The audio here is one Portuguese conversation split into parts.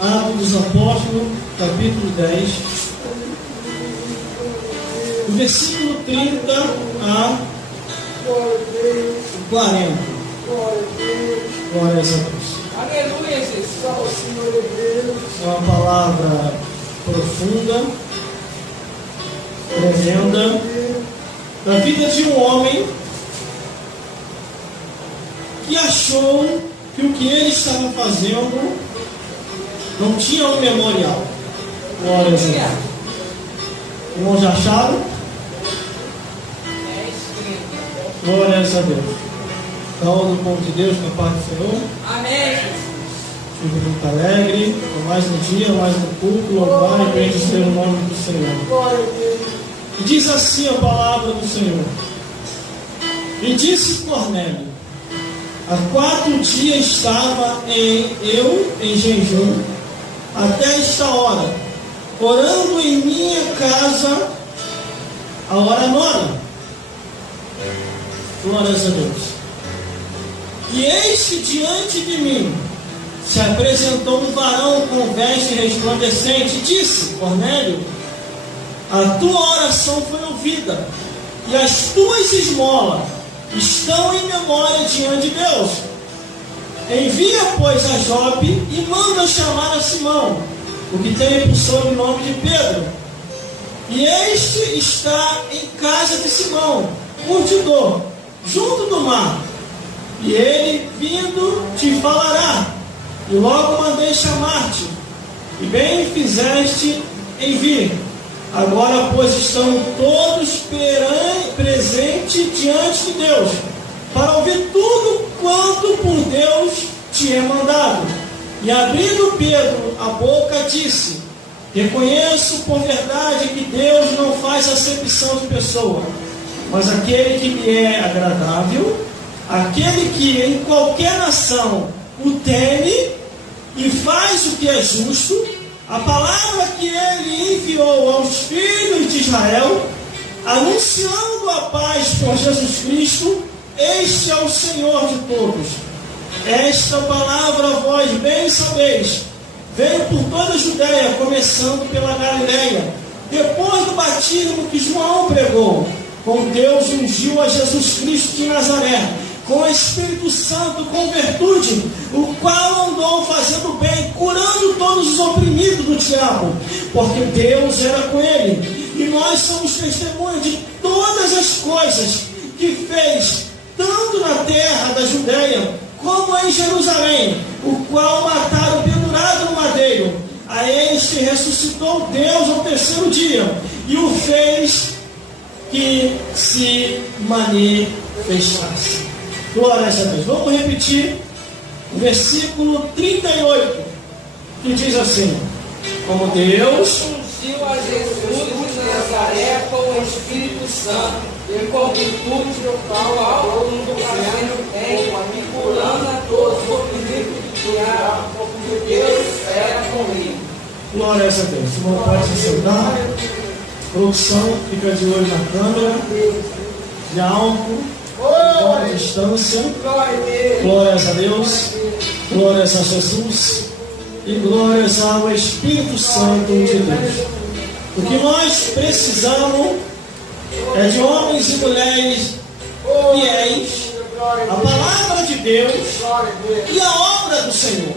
Atos dos Apóstolos, capítulo 10, do versículo 30 a 40. Glórias a Deus. Aleluia, Jesus. É uma palavra profunda, tremenda, da vida de um homem que achou que o que ele estava fazendo não tinha um memorial. Glórias a Deus. Irmãos, já acharam? Glórias a Deus. Então, do povo de Deus, com a paz do Senhor. Amém. Estive muito alegre, com mais um dia, mais um culto, louvar e bendizer o nome do Senhor. E diz assim a palavra do Senhor. E disse Cornélio: há 4 dias estava eu em jejum, até esta hora, orando em minha casa, a hora 9. Glórias a Deus. E eis que diante de mim se apresentou um varão com veste resplandecente e disse: Cornélio, a tua oração foi ouvida, e as tuas esmolas estão em memória diante de Deus. Envia, pois, a Jope e manda chamar a Simão, o que tem por sobrenome de Pedro. E este está em casa de Simão, curtidor, junto do mar. E ele, vindo, te falará. E logo mandei chamar-te, e bem fizeste em vir. Agora, pois, estão todos presentes diante de Deus, para ouvir tudo quanto por Deus te é mandado. E abrindo Pedro a boca, disse: reconheço por verdade que Deus não faz acepção de pessoa, mas aquele que lhe é agradável, aquele que em qualquer nação o teme e faz o que é justo, a palavra que ele enviou aos filhos de Israel, anunciando a paz por Jesus Cristo, este é o Senhor de todos. Esta palavra vós bem sabeis, veio por toda a Judéia, começando pela Galileia, depois do batismo que João pregou, com Deus ungiu a Jesus Cristo de Nazaré, com o Espírito Santo, com virtude, o qual andou fazendo bem, curando todos os oprimidos do diabo, porque Deus era com ele. E nós somos testemunhas de todas as coisas que fez, tanto na terra da Judéia, como em Jerusalém, o qual mataram pendurado no madeiro. A este ressuscitou Deus ao 3º dia, e o fez que se manifestasse. Glórias a Deus. Vamos repetir o versículo 38, que diz assim: como Deus Ungiu a Jesus de Nazaré com o Espírito Santo e com virtude do qual fazendo bem e curando a todos os oprimidos do diabo, porque Deus era com ele. Glórias a Deus. O irmão pode se sentar. Produção, fica de olho na câmera, de alto, de distância. Glórias a Deus, glórias a Jesus e glórias ao Espírito Santo de Deus. O que nós precisamos é de homens e mulheres fiéis à palavra de Deus e à obra do Senhor.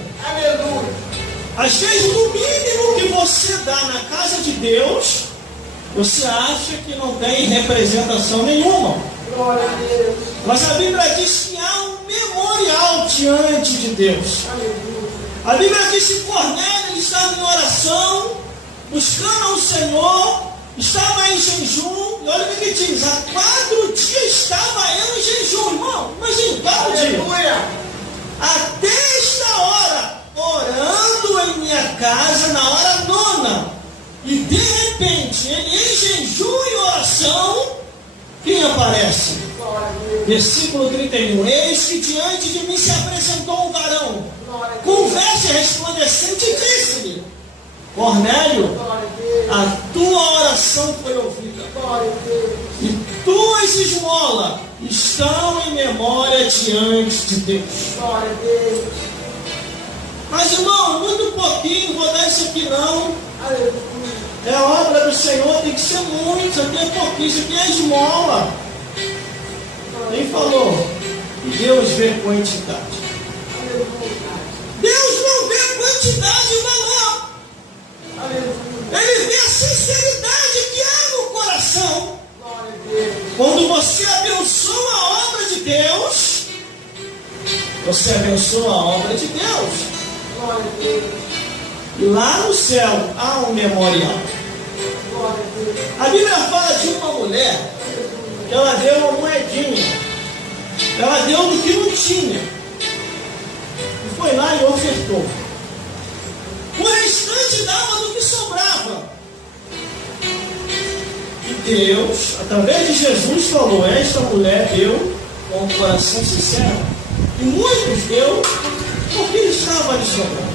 Às vezes, no mínimo que você dá na casa de Deus, você acha que não tem representação nenhuma. Mas a Bíblia diz que há um memorial diante de Deus. A Bíblia diz que Cornélio, ele estava em oração, buscando ao Senhor, estava em jejum. E olha o que diz: há 4 dias estava eu em jejum, irmão. Imagina, 4 dias. Até esta hora, orando em minha casa na hora 9. E de repente, ele em jejum e oração, quem aparece? Versículo 31. Eis que diante de mim se apresentou um varão com veste resplandecente e disse-lhe: Cornélio, a tua oração foi ouvida, e tuas esmolas estão em memória diante de Deus. Mas, irmão, muito pouquinho tem que ser muito, isso aqui é pouquinho, isso aqui é esmola. Quem falou? Deus vê quantidade. Deus não vê quantidade e valor. Ele vê a sinceridade que há no coração. Quando você abençoa a obra de Deus, você abençoa a obra de Deus. E lá no céu há um memorial. A Bíblia fala de uma mulher que ela deu uma moedinha. Ela deu do que não tinha. E foi lá e ofertou. O restante dava do que sobrava. E Deus, através de Jesus, falou: esta mulher deu com o coração sincero. E muitos deu porque estava lhe sobrando.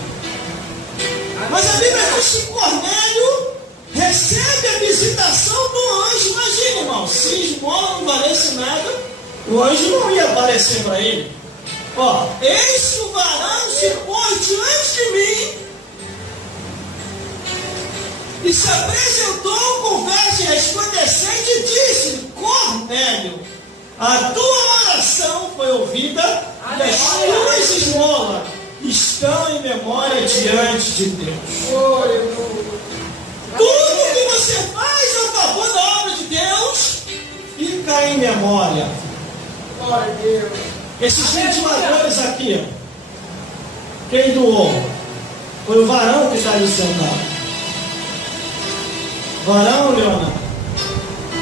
Mas a Bíblia diz que Cornélio recebe a visitação do anjo. Imagina, irmão, se esmola não valesse nada, o anjo não ia aparecer para ele. Ó, eis que o varão se pôs diante de mim e se apresentou com veste resplandecente e disse: Cornélio, a tua oração foi ouvida e as tuas esmolas estão em memória diante de Deus. Tudo que você faz a favor da obra de Deus fica em memória. Esses ventiladores aqui, quem doou? Foi o varão que está ali sentado. Varão, Leonardo,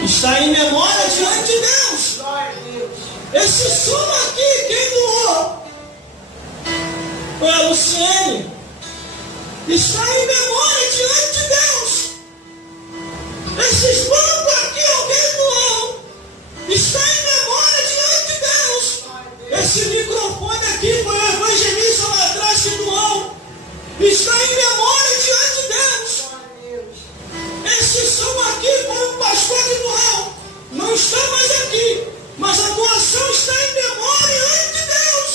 está em memória diante de Deus. Esse sumo aqui, quem doou? Foi a Luciene. Está em memória diante de Deus. Esses bancos aqui, alguém doou. Está em memória diante de Deus. Esse microfone aqui foi o evangelista lá atrás que doou. Está em memória diante de Deus. Esse som aqui foi o pastor que doou. Não está mais aqui, mas a doação está em memória diante de Deus.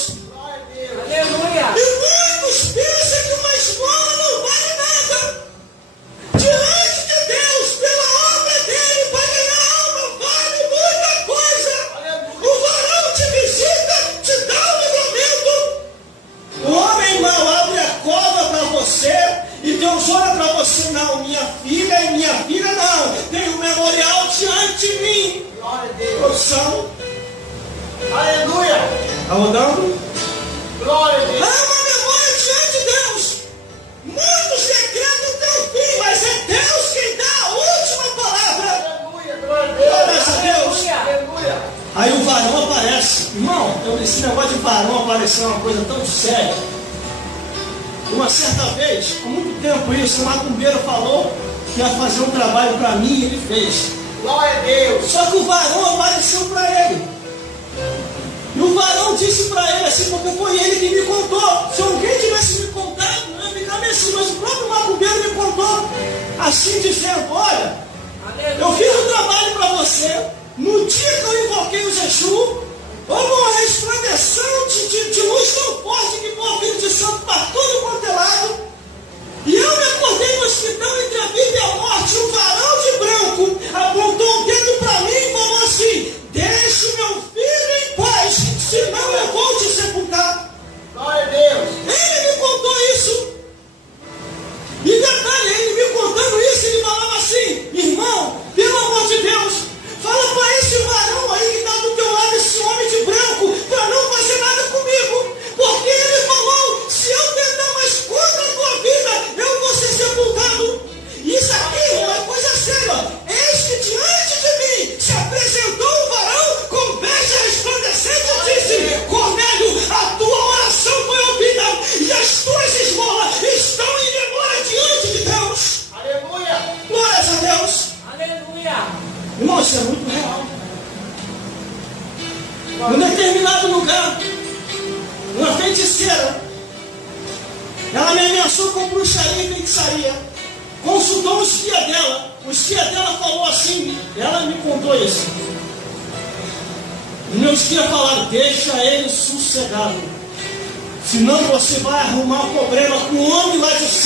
Aleluia. E muitos pensam que uma esmola não vale nada. Diante de Deus, pela obra dele, para ganhar alma, vale muita coisa. O varão te visita, te dá um livramento. O homem mau abre a cova para você e Deus olha para você: não, minha filha não, tem um memorial diante de mim. Produção. Aleluia. Está rodando? Glória a Deus. Há uma memória diante de Deus. Muitos decretam o teu fim, mas é Deus quem dá a última palavra. Aleluia. Glória a Deus. Glória a Deus. Aleluia. Aí o varão aparece. Irmão, esse negócio de varão aparecer é uma coisa tão séria. Uma certa vez, há muito tempo isso, o macumbeiro falou que ia fazer um trabalho para mim e ele fez. Glória a Deus. Só que o varão apareceu para ele. E o varão disse para ele assim, porque foi ele que me contou. Se alguém tivesse me contado, não ia ficar meio assim, mas o próprio macumbeiro me contou. Assim dizendo: olha, eu fiz um trabalho para você. No dia que eu invoquei o Exu, houve uma resplandeção de luz tão forte que foi o Filho de Santo para tudo quanto é lado. E eu me acordei no hospital entre a vida e a morte. O varão de branco apontou o dedo para mim e falou assim: deixe o meu filho em paz, senão eu vou te sepultar. Glória a Deus. Ele me contou isso. E detalhe, ele me contando isso, ele falava assim: irmão, pelo amor de Deus, fala para esse varão aí que está do teu lado, esse homem de branco, para não fazer nada comigo. Porque ele falou: se eu tentar mais contra a tua vida, eu vou ser sepultado. Isso aqui é uma coisa séria. Eis que diante de mim se apresentou o varão com veste resplandecente e disse: Cornélio, a tua oração foi ouvida e as tuas esmolas estão em memória diante de Deus. Aleluia. Glórias a Deus. Aleluia. Irmão, isso é muito real. Num determinado lugar, uma feiticeira, ela me ameaçou com bruxaria e feitiçaria. Consultou o espia dela. O espia dela falou assim, ela me contou isso. Os meus tios falaram: deixa ele sossegado, senão você vai arrumar um problema com o homem lá de cima.